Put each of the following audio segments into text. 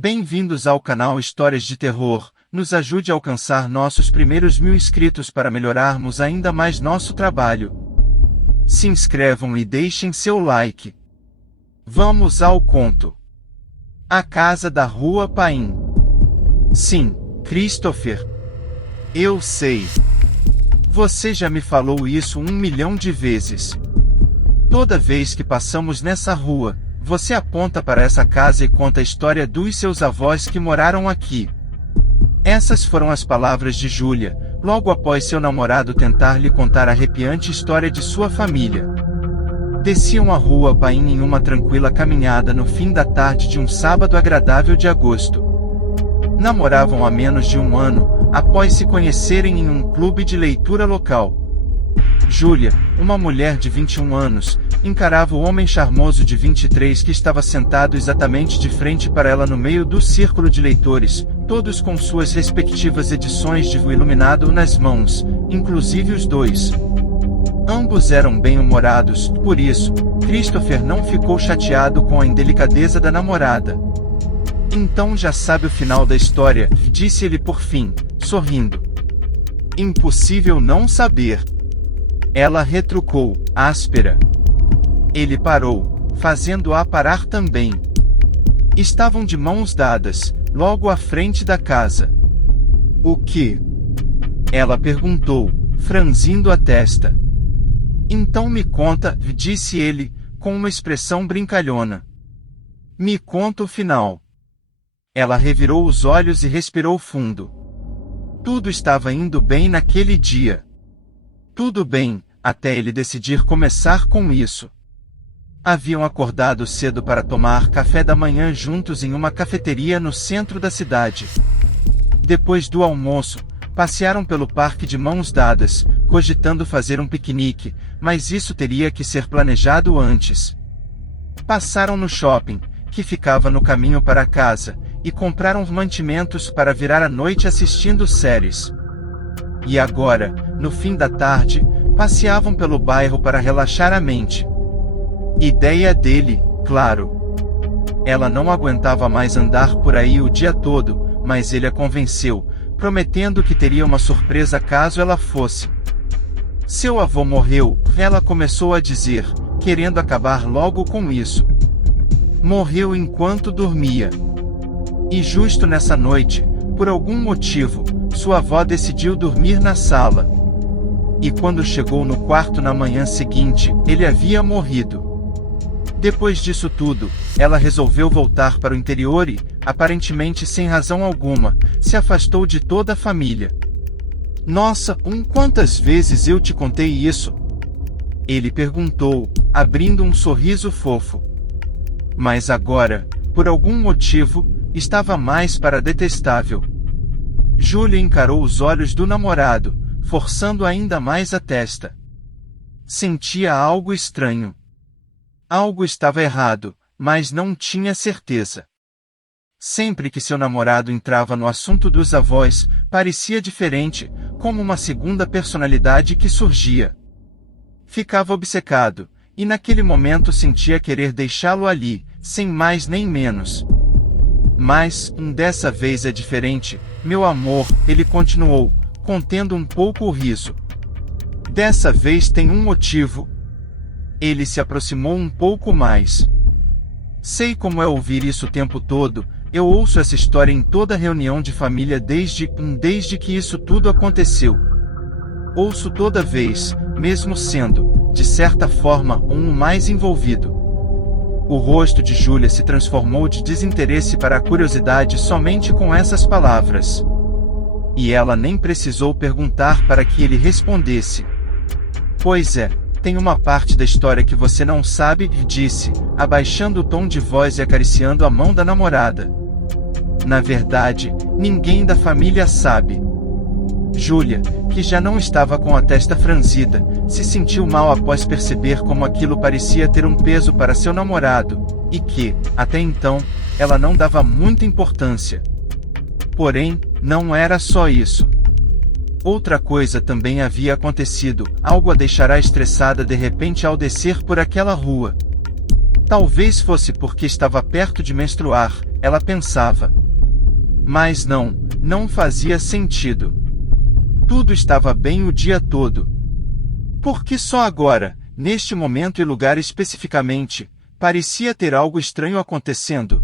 Bem-vindos ao canal Histórias de Terror. Nos ajude a alcançar nossos primeiros 1000 inscritos para melhorarmos ainda mais nosso trabalho. Se inscrevam e deixem seu like. Vamos ao conto. A Casa da Rua Paim. Sim, Christopher. Eu sei. Você já me falou isso 1 milhão de vezes. Toda vez que passamos nessa rua, você aponta para essa casa e conta a história dos seus avós que moraram aqui. Essas foram as palavras de Júlia, logo após seu namorado tentar lhe contar a arrepiante história de sua família. Desciam a rua Paim em uma tranquila caminhada no fim da tarde de um sábado agradável de agosto. Namoravam há menos de 1 ano, após se conhecerem em um clube de leitura local. Júlia, uma mulher de 21 anos, encarava o homem charmoso de 23 que estava sentado exatamente de frente para ela no meio do círculo de leitores, todos com suas respectivas edições de O Iluminado nas mãos, inclusive os dois. Ambos eram bem-humorados, por isso, Christopher não ficou chateado com a indelicadeza da namorada. Então já sabe o final da história, disse ele por fim, sorrindo. Impossível não saber. Ela retrucou, áspera. Ele parou, fazendo-a parar também. Estavam de mãos dadas, logo à frente da casa. O que? Ela perguntou, franzindo a testa. Então me conta, disse ele, com uma expressão brincalhona. Me conta o final. Ela revirou os olhos e respirou fundo. Tudo estava indo bem naquele dia. Tudo bem, até ele decidir começar com isso. Haviam acordado cedo para tomar café da manhã juntos em uma cafeteria no centro da cidade. Depois do almoço, passearam pelo parque de mãos dadas, cogitando fazer um piquenique, mas isso teria que ser planejado antes. Passaram no shopping, que ficava no caminho para casa, e compraram mantimentos para virar a noite assistindo séries. E agora, no fim da tarde, passeavam pelo bairro para relaxar a mente. Ideia dele, claro. Ela não aguentava mais andar por aí o dia todo, mas ele a convenceu, prometendo que teria uma surpresa caso ela fosse. Seu avô morreu, ela começou a dizer, querendo acabar logo com isso. Morreu enquanto dormia. E justo nessa noite, por algum motivo, sua avó decidiu dormir na sala. E quando chegou no quarto na manhã seguinte, ele havia morrido. Depois disso tudo, ela resolveu voltar para o interior e, aparentemente sem razão alguma, se afastou de toda a família. Nossa, quantas vezes eu te contei isso? Ele perguntou, abrindo um sorriso fofo. Mas agora, por algum motivo, estava mais para detestável. Júlia encarou os olhos do namorado, forçando ainda mais a testa. Sentia algo estranho. Algo estava errado, mas não tinha certeza. Sempre que seu namorado entrava no assunto dos avós, parecia diferente, como uma segunda personalidade que surgia. Ficava obcecado, e naquele momento sentia querer deixá-lo ali, sem mais nem menos. Mas, dessa vez é diferente, meu amor, ele continuou, contendo um pouco o riso. Dessa vez tem um motivo. Ele se aproximou um pouco mais. Sei como é ouvir isso o tempo todo, eu ouço essa história em toda reunião de família desde que isso tudo aconteceu. Ouço toda vez, mesmo sendo, de certa forma, mais envolvido. O rosto de Júlia se transformou de desinteresse para a curiosidade somente com essas palavras. E ela nem precisou perguntar para que ele respondesse. Pois é, tem uma parte da história que você não sabe, disse, abaixando o tom de voz e acariciando a mão da namorada. Na verdade, ninguém da família sabe. Júlia, que já não estava com a testa franzida, se sentiu mal após perceber como aquilo parecia ter um peso para seu namorado, e que, até então, ela não dava muita importância. Porém, não era só isso. Outra coisa também havia acontecido, algo a deixará estressada de repente ao descer por aquela rua. Talvez fosse porque estava perto de menstruar, ela pensava. Mas não fazia sentido. Tudo estava bem o dia todo. Por que só agora, neste momento e lugar especificamente, parecia ter algo estranho acontecendo?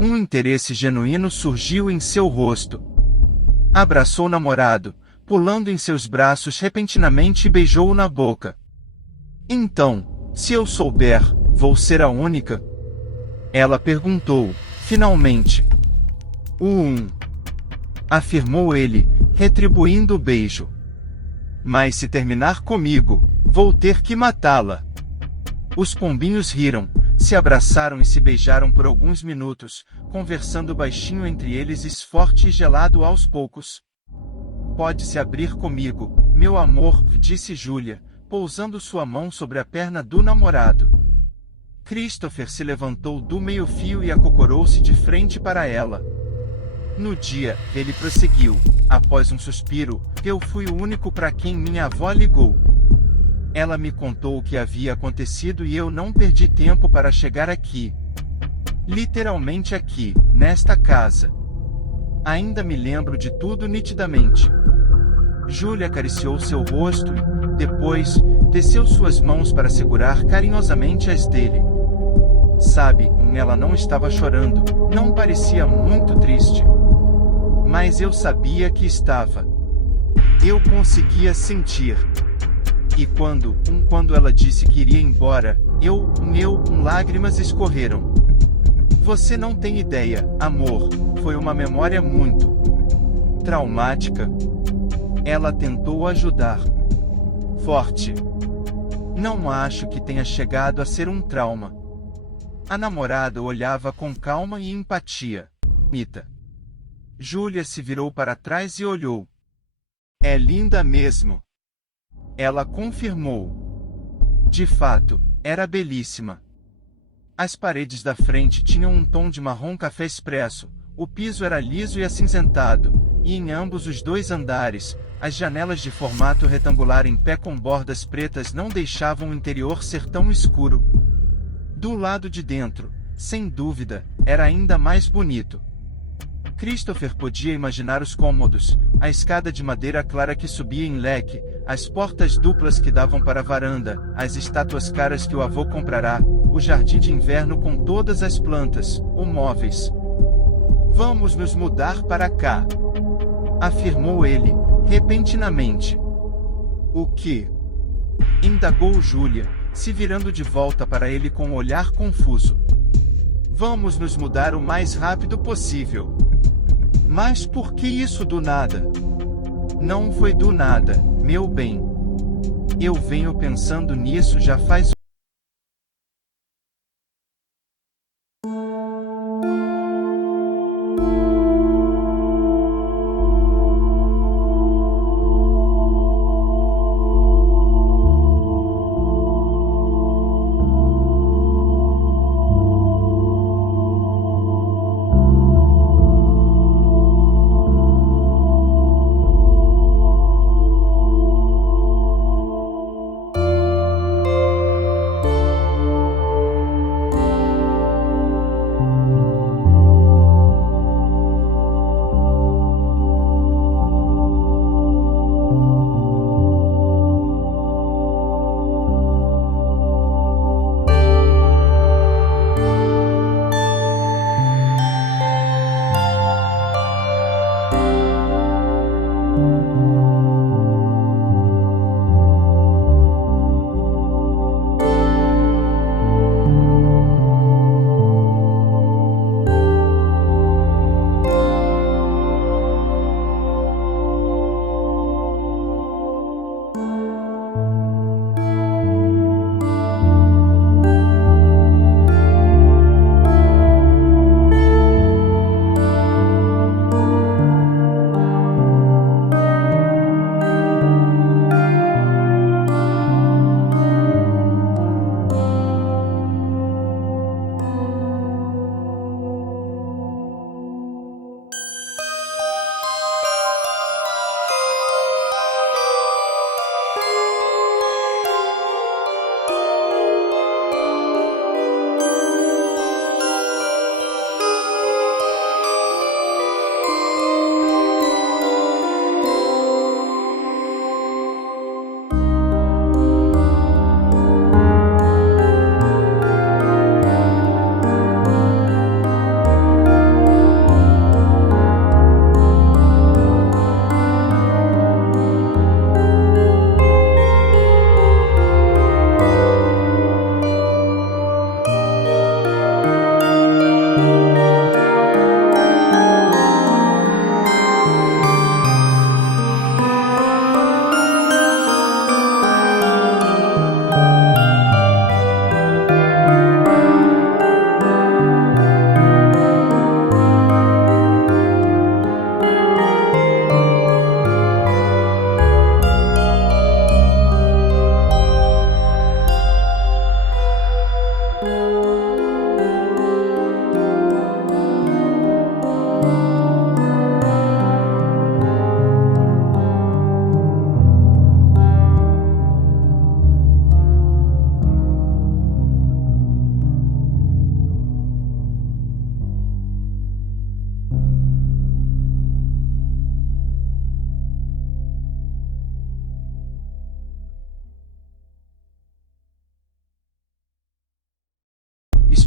Um interesse genuíno surgiu em seu rosto. Abraçou o namorado, pulando em seus braços repentinamente e beijou-o na boca. Então, se eu souber, vou ser a única? Ela perguntou, finalmente. Afirmou ele, retribuindo o beijo. Mas se terminar comigo, vou ter que matá-la. Os pombinhos riram, se abraçaram e se beijaram por alguns minutos, conversando baixinho entre eles e forte e gelado aos poucos. Pode se abrir comigo, meu amor, disse Júlia, pousando sua mão sobre a perna do namorado. Christopher se levantou do meio-fio e acocorou-se de frente para ela. No dia, ele prosseguiu, após um suspiro, eu fui o único para quem minha avó ligou. Ela me contou o que havia acontecido e eu não perdi tempo para chegar aqui. Literalmente aqui, nesta casa. Ainda me lembro de tudo nitidamente. Júlia acariciou seu rosto e, depois, desceu suas mãos para segurar carinhosamente as dele. Sabe, ela não estava chorando, não parecia muito triste. Mas eu sabia que estava. Eu conseguia sentir. E quando ela disse que iria embora, lágrimas escorreram. Você não tem ideia, amor, foi uma memória muito traumática. Ela tentou ajudar. Forte. Não acho que tenha chegado a ser um trauma. A namorada olhava com calma e empatia. Mita. Júlia se virou para trás e olhou. É linda mesmo. Ela confirmou. De fato, era belíssima. As paredes da frente tinham um tom de marrom café expresso, o piso era liso e acinzentado, e em ambos os dois andares, as janelas de formato retangular em pé com bordas pretas não deixavam o interior ser tão escuro. Do lado de dentro, sem dúvida, era ainda mais bonito. Christopher podia imaginar os cômodos, a escada de madeira clara que subia em leque, as portas duplas que davam para a varanda, as estátuas caras que o avô comprará, o jardim de inverno com todas as plantas, os móveis. Vamos nos mudar para cá, afirmou ele, repentinamente. O que? Indagou Júlia, se virando de volta para ele com um olhar confuso. Vamos nos mudar o mais rápido possível. Mas por que isso do nada? Não foi do nada, meu bem. Eu venho pensando nisso já faz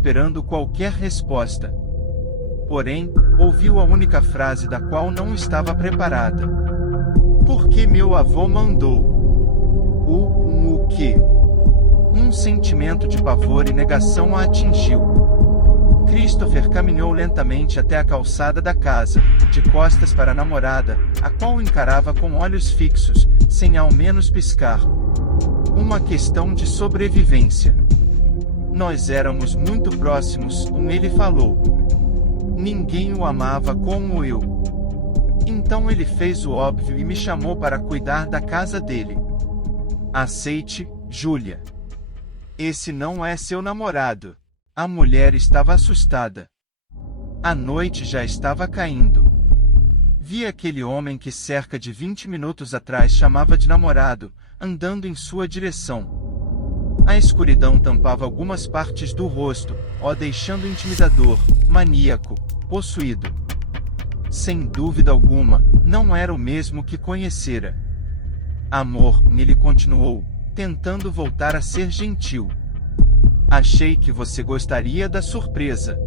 esperando qualquer resposta. Porém, ouviu a única frase da qual não estava preparada. Porque meu avô mandou. O quê? Um sentimento de pavor e negação a atingiu. Christopher caminhou lentamente até a calçada da casa, de costas para a namorada, a qual encarava com olhos fixos, sem ao menos piscar. Uma questão de sobrevivência. Nós éramos muito próximos, ele falou. Ninguém o amava como eu. Então ele fez o óbvio e me chamou para cuidar da casa dele. Aceite, Julia. Esse não é seu namorado. A mulher estava assustada. A noite já estava caindo. Vi aquele homem que cerca de 20 minutos atrás chamava de namorado, andando em sua direção. A escuridão tampava algumas partes do rosto, deixando intimidador, maníaco, possuído. Sem dúvida alguma, não era o mesmo que conhecera. Amor, ele continuou, tentando voltar a ser gentil. Achei que você gostaria da surpresa.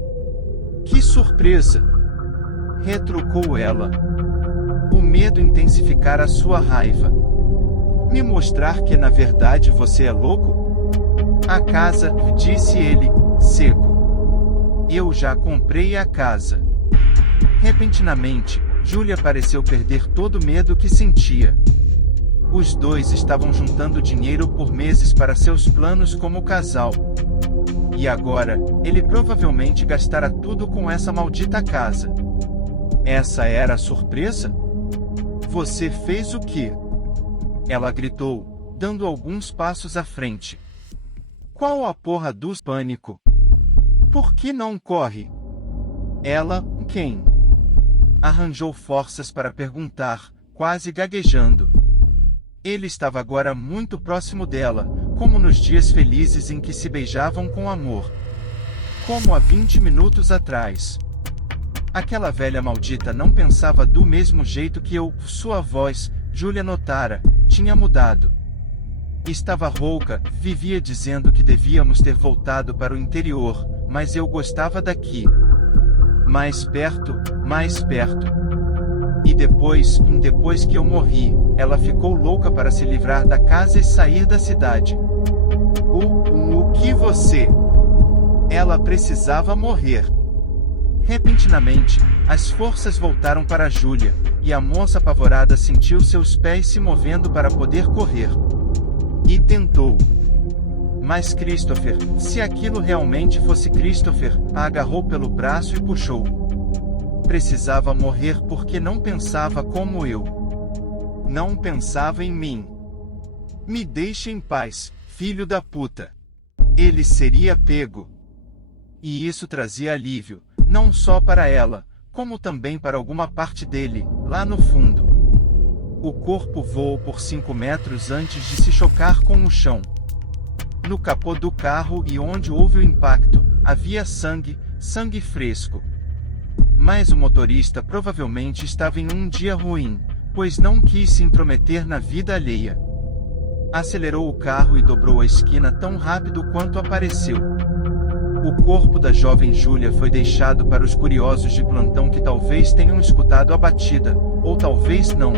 Que surpresa? Retrucou ela. O medo intensificara sua raiva. Me mostrar que na verdade você é louco? A casa, disse ele, seco. Eu já comprei a casa. Repentinamente, Julia pareceu perder todo o medo que sentia. Os dois estavam juntando dinheiro por meses para seus planos como casal. E agora, ele provavelmente gastara tudo com essa maldita casa. Essa era a surpresa? Você fez o quê? Ela gritou, dando alguns passos à frente. Qual a porra do pânico? Por que não corre? Ela, quem? Arranjou forças para perguntar, quase gaguejando. Ele estava agora muito próximo dela, como nos dias felizes em que se beijavam com amor. Como há 20 minutos atrás. Aquela velha maldita não pensava do mesmo jeito que eu, sua voz, Julia notara, tinha mudado. Estava rouca, vivia dizendo que devíamos ter voltado para o interior, mas eu gostava daqui. Mais perto, mais perto. E depois que eu morri, ela ficou louca para se livrar da casa e sair da cidade. O que você? Ela precisava morrer. Repentinamente, as forças voltaram para Julia, e a moça apavorada sentiu seus pés se movendo para poder correr. E tentou. Mas Christopher, se aquilo realmente fosse Christopher, a agarrou pelo braço e puxou. Precisava morrer porque não pensava como eu. Não pensava em mim. Me deixe em paz, filho da puta. Ele seria pego. E isso trazia alívio, não só para ela, como também para alguma parte dele, lá no fundo. O corpo voou por 5 metros antes de se chocar com o chão. No capô do carro e onde houve o impacto, havia sangue fresco. Mas o motorista provavelmente estava em um dia ruim, pois não quis se intrometer na vida alheia. Acelerou o carro e dobrou a esquina tão rápido quanto apareceu. O corpo da jovem Julia foi deixado para os curiosos de plantão que talvez tenham escutado a batida, ou talvez não.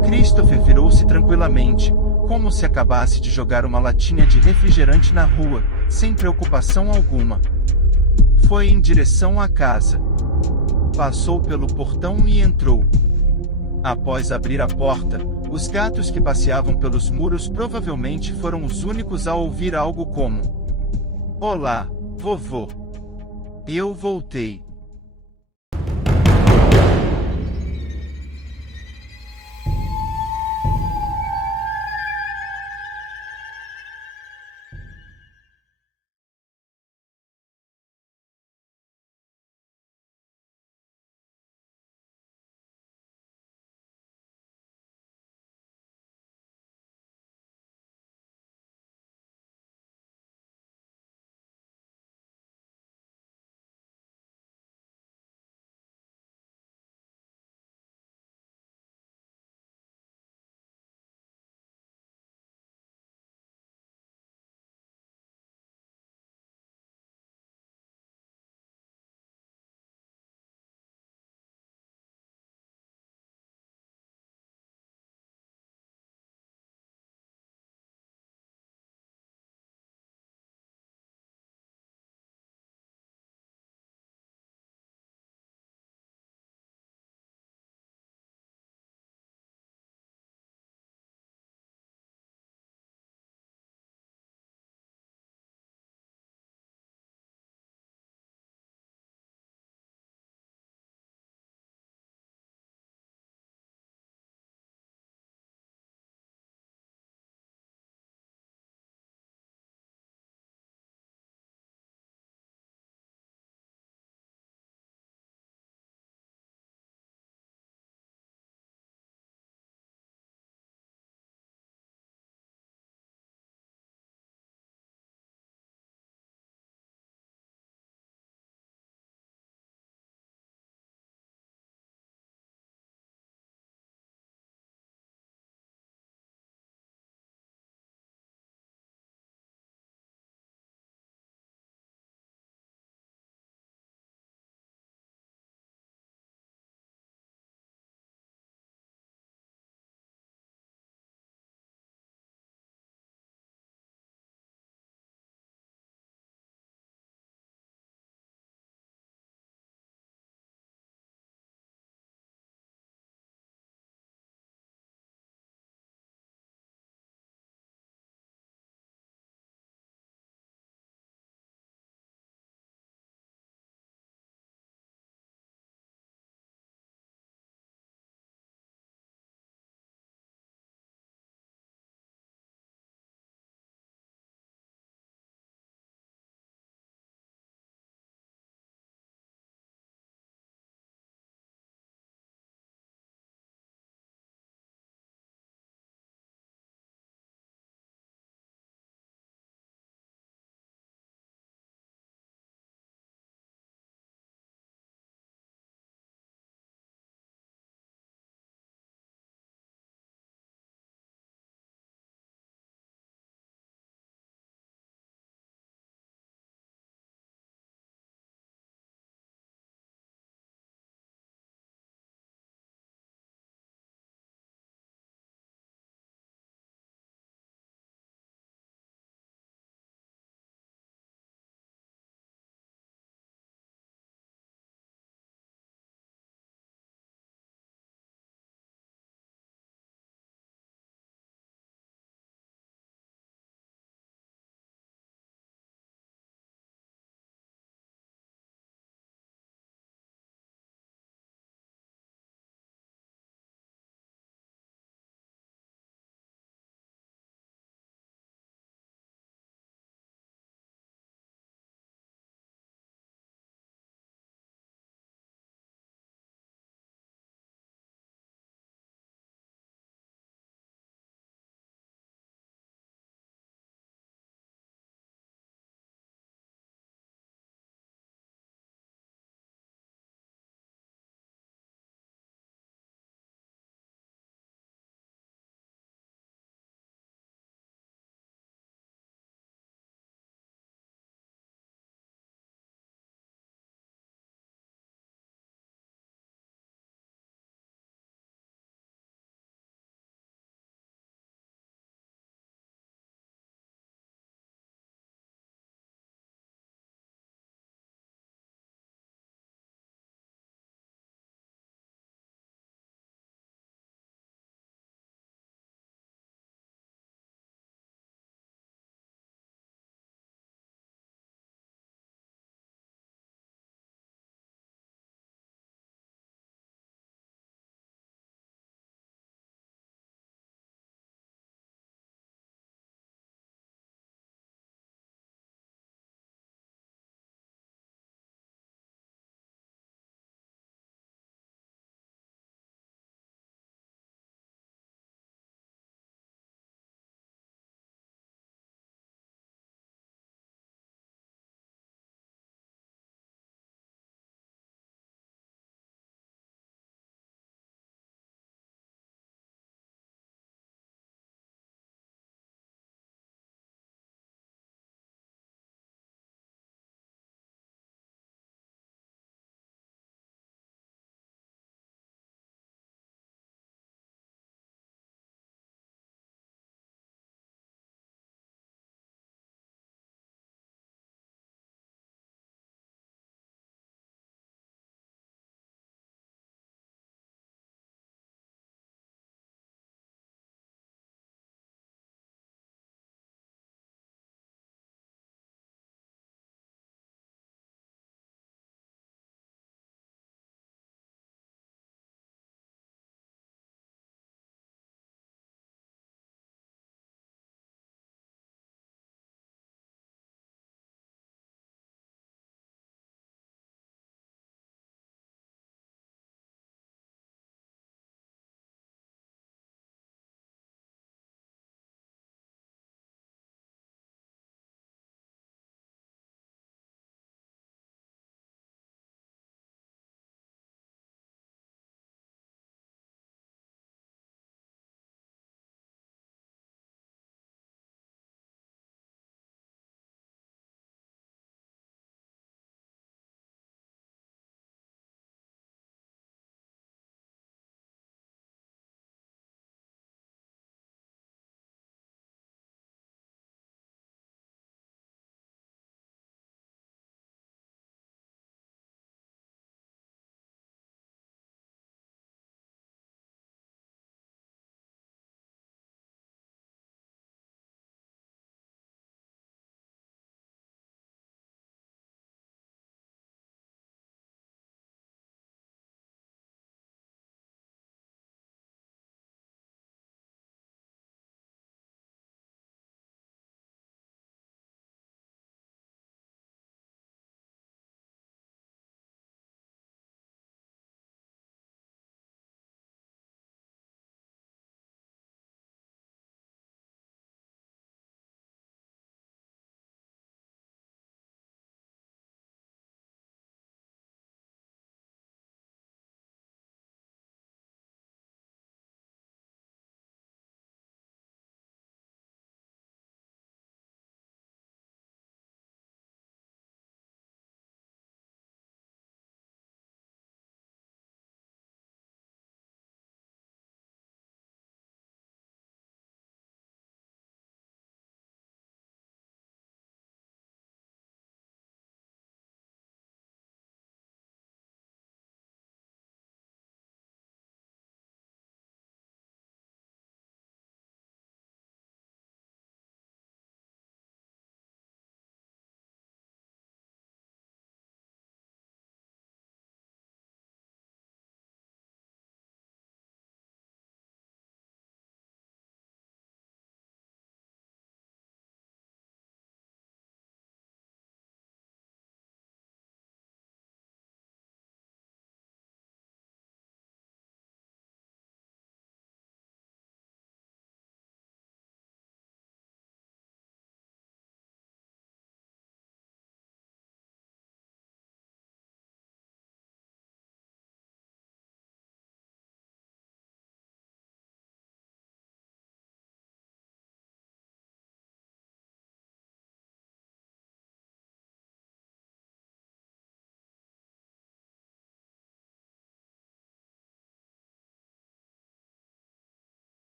Christopher virou-se tranquilamente, como se acabasse de jogar uma latinha de refrigerante na rua, sem preocupação alguma. Foi em direção à casa. Passou pelo portão e entrou. Após abrir a porta, os gatos que passeavam pelos muros provavelmente foram os únicos a ouvir algo como: "Olá, vovô. Eu voltei."